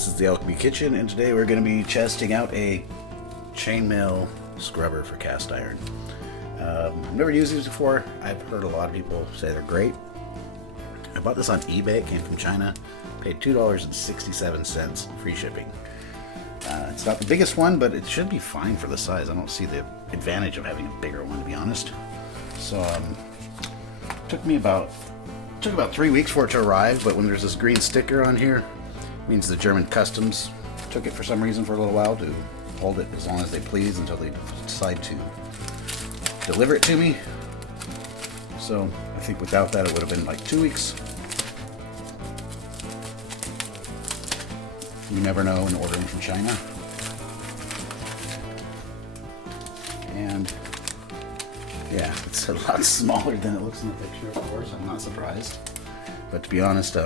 This is the Alchemy Kitchen, and today we're going to be testing out a chainmail scrubber for cast iron. I've never used these before. I've heard a lot of people say they're great. I bought this on eBay. It came from China. Paid $2.67 free shipping. It's not the biggest one, but it should be fine for the size. I don't see the advantage of having a bigger one, to be honest. So took about 3 weeks for it to arrive, but when there's this green sticker on here, it means the German customs took it for some reason for a little while to hold it as long as they please until they decide to deliver it to me. So I think without that it would have been like 2 weeks. You never know when ordering from China. And yeah, it's a lot smaller than it looks in the picture, of course. I'm not surprised. But to be honest,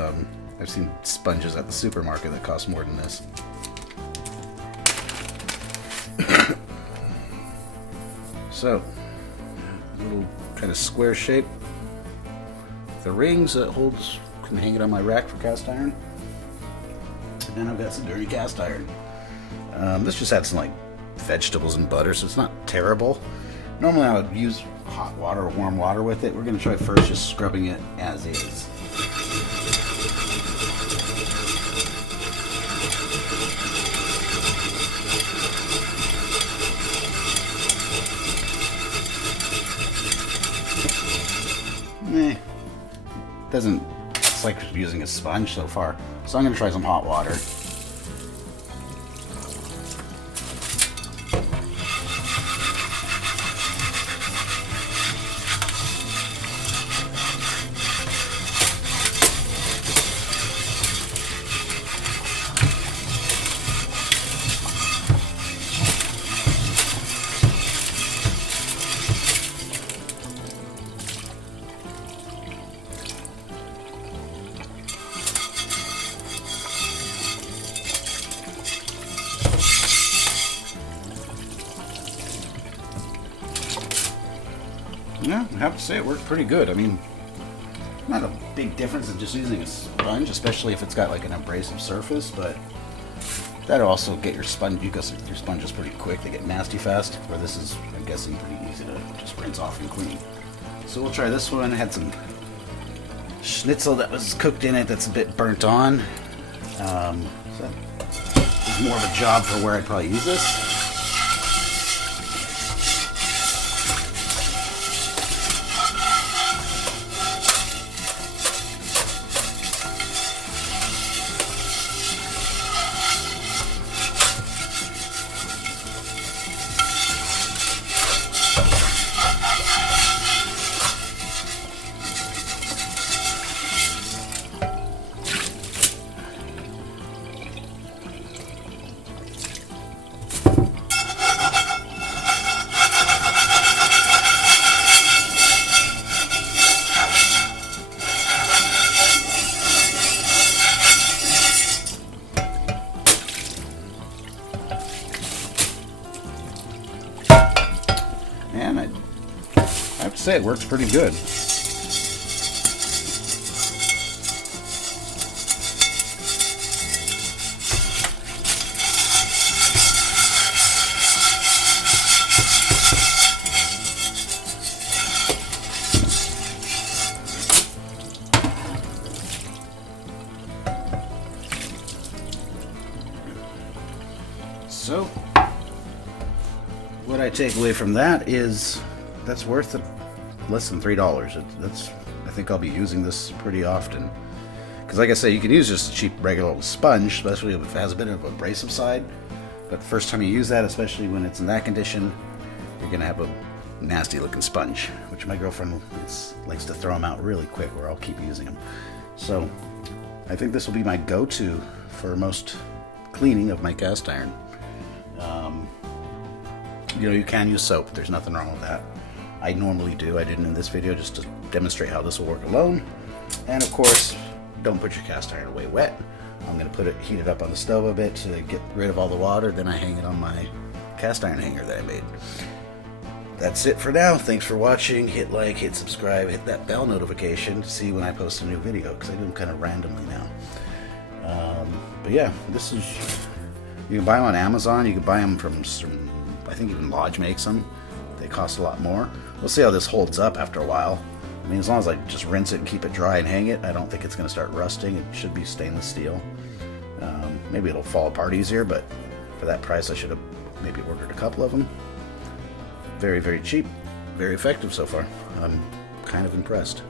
I've seen sponges at the supermarket that cost more than this. So, little kind of square shape. The rings that holds, can hang it on my rack for cast iron. And I've got some dirty cast iron. This just had some like vegetables and butter, so it's not terrible. Normally I would use hot water or warm water with it. We're going to try first just scrubbing it as is. It's like using a sponge so far. So I'm going to try some hot water. Yeah, I have to say it works pretty good. I mean, not a big difference in just using a sponge, especially if it's got like an abrasive surface, but that'll also get your sponge, your sponges pretty quick. They get nasty fast, where this is, I'm guessing, pretty easy to just rinse off and clean. So we'll try this one. I had some schnitzel that was cooked in it that's a bit burnt on. So it's more of a job for where I'd probably use this. And I have to say it works pretty good. So what I take away from that is that's worth less than $3. I think I'll be using this pretty often. Because like I say, you can use just a cheap regular old sponge, especially if it has a bit of an abrasive side. But the first time you use that, especially when it's in that condition, you're going to have a nasty looking sponge, which my girlfriend likes to throw them out really quick, where I'll keep using them. So I think this will be my go-to for most cleaning of my cast iron. You know, you can use soap. There's nothing wrong with that. I normally do. I didn't in this video just to demonstrate how this will work alone. And of course, don't put your cast iron away wet. I'm going to heat it up on the stove a bit to get rid of all the water. Then I hang it on my cast iron hanger that I made. That's it for now. Thanks for watching. Hit like, hit subscribe, hit that bell notification to see when I post a new video, because I do them kind of randomly now. But yeah, this is, you can buy them on Amazon. You can buy them from some, I think even Lodge makes them. They cost a lot more. We'll see how this holds up after a while. I mean, as long as I just rinse it and keep it dry and hang it, I don't think it's going to start rusting. It should be stainless steel. Maybe it'll fall apart easier, but for that price, I should have maybe ordered a couple of them. Very, very cheap. Very effective so far. I'm kind of impressed.